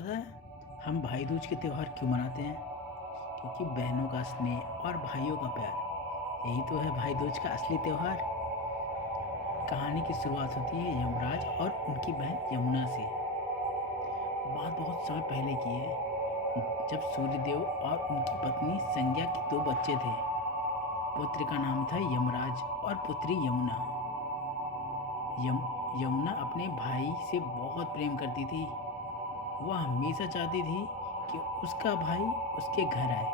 पता है हम भाई दूज के त्यौहार क्यों मनाते हैं? क्योंकि बहनों का स्नेह और भाइयों का प्यार, यही तो है भाई दूज का असली त्यौहार। कहानी की शुरुआत होती है यमराज और उनकी बहन यमुना से। बात बहुत समय पहले की है, जब सूर्यदेव और उनकी पत्नी संज्ञा के दो बच्चे थे। पुत्र का नाम था यमराज और पुत्री यमुना। यमुना अपने भाई से बहुत प्रेम करती थी। वह हमेशा चाहती थी कि उसका भाई उसके घर आए,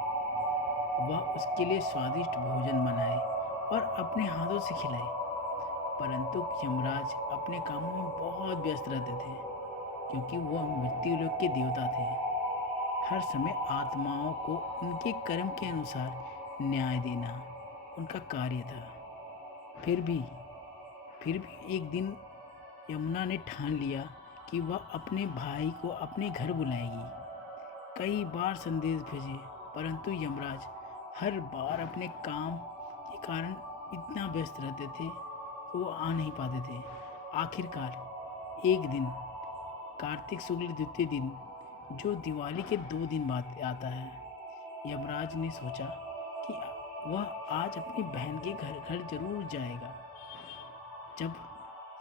वह उसके लिए स्वादिष्ट भोजन बनाए और अपने हाथों से खिलाए। परंतु यमराज अपने कामों में बहुत व्यस्त रहते थे, क्योंकि वह मृत्युलोक के देवता थे। हर समय आत्माओं को उनके कर्म के अनुसार न्याय देना उनका कार्य था। फिर भी एक दिन यमुना ने ठान लिया कि वह अपने भाई को अपने घर बुलाएगी। कई बार संदेश भेजे, परंतु यमराज हर बार अपने काम के कारण इतना व्यस्त रहते थे कि वो आ नहीं पाते थे। आखिरकार एक दिन, कार्तिक शुक्ल द्वितीय दिन, जो दिवाली के 2 दिन बाद आता है, यमराज ने सोचा कि वह आज अपनी बहन के घर जरूर जाएगा। जब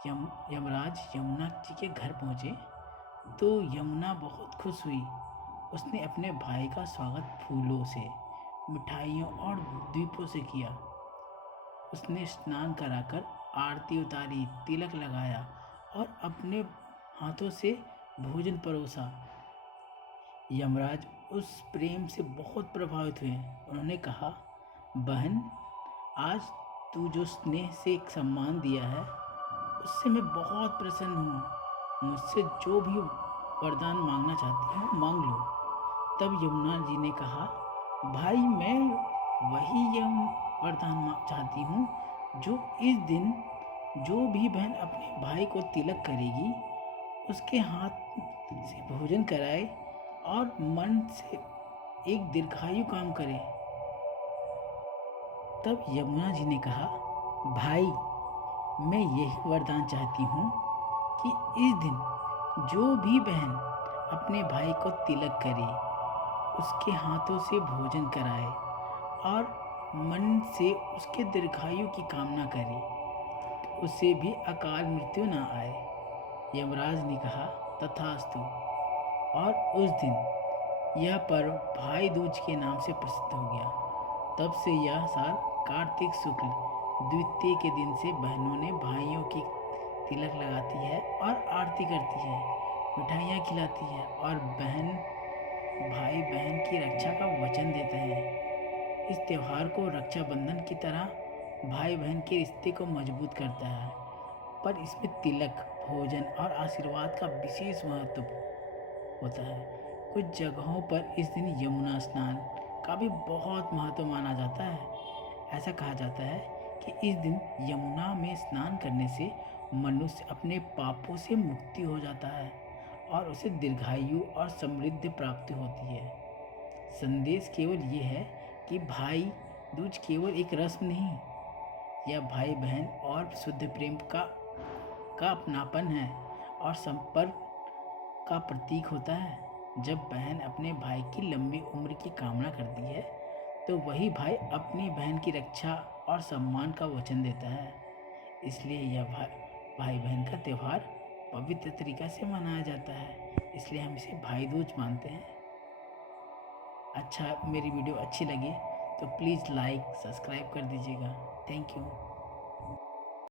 यमराज यमुना जी के घर पहुँचे तो यमुना बहुत खुश हुई। उसने अपने भाई का स्वागत फूलों से, मिठाइयों और दीपों से किया। उसने स्नान कराकर आरती उतारी, तिलक लगाया और अपने हाथों से भोजन परोसा। यमराज उस प्रेम से बहुत प्रभावित हुए। उन्होंने कहा, बहन, आज तू जो स्नेह से एक सम्मान दिया है, उससे मैं बहुत प्रसन्न हूँ। मुझसे जो भी वरदान मांगना चाहती हो मांग लो। तब यमुना जी ने कहा, भाई, मैं वही वरदान चाहती हूँ जो इस दिन जो भी बहन अपने भाई को तिलक करेगी, उसके हाथ से भोजन कराए और मन से एक दीर्घायु काम करे। तब यमुना जी ने कहा, भाई, मैं यही वरदान चाहती हूँ कि इस दिन जो भी बहन अपने भाई को तिलक करे, उसके हाथों से भोजन कराए और मन से उसके दीर्घायु की कामना करे, तो उसे भी अकाल मृत्यु न आए। यमराज ने कहा, तथास्तु। और उस दिन यह पर्व भाई दूज के नाम से प्रसिद्ध हो गया। तब से यह साल कार्तिक शुक्ल द्वितीय के दिन से बहनों ने भाइयों की तिलक लगाती है और आरती करती है, मिठाइयाँ खिलाती है और भाई बहन की रक्षा का वचन देते हैं। इस त्यौहार को रक्षाबंधन की तरह भाई बहन के रिश्ते को मजबूत करता है, पर इसमें तिलक, भोजन और आशीर्वाद का विशेष महत्व होता है। कुछ जगहों पर इस दिन यमुना स्नान का भी बहुत महत्व माना जाता है। ऐसा कहा जाता है कि इस दिन यमुना में स्नान करने से मनुष्य अपने पापों से मुक्ति हो जाता है और उसे दीर्घायु और समृद्धि प्राप्ति होती है। संदेश केवल ये है कि भाई दूज केवल एक रस्म नहीं, यह भाई बहन और शुद्ध प्रेम का अपनापन है और संपर्क का प्रतीक होता है। जब बहन अपने भाई की लंबी उम्र की कामना करती है, तो वही भाई अपनी बहन की रक्षा और सम्मान का वचन देता है। इसलिए यह भाई बहन का त्यौहार पवित्र तरीका से मनाया जाता है। इसलिए हम इसे भाई दूज मानते हैं। अच्छा, मेरी वीडियो अच्छी लगी तो प्लीज़ लाइक, सब्सक्राइब कर दीजिएगा। Thank you.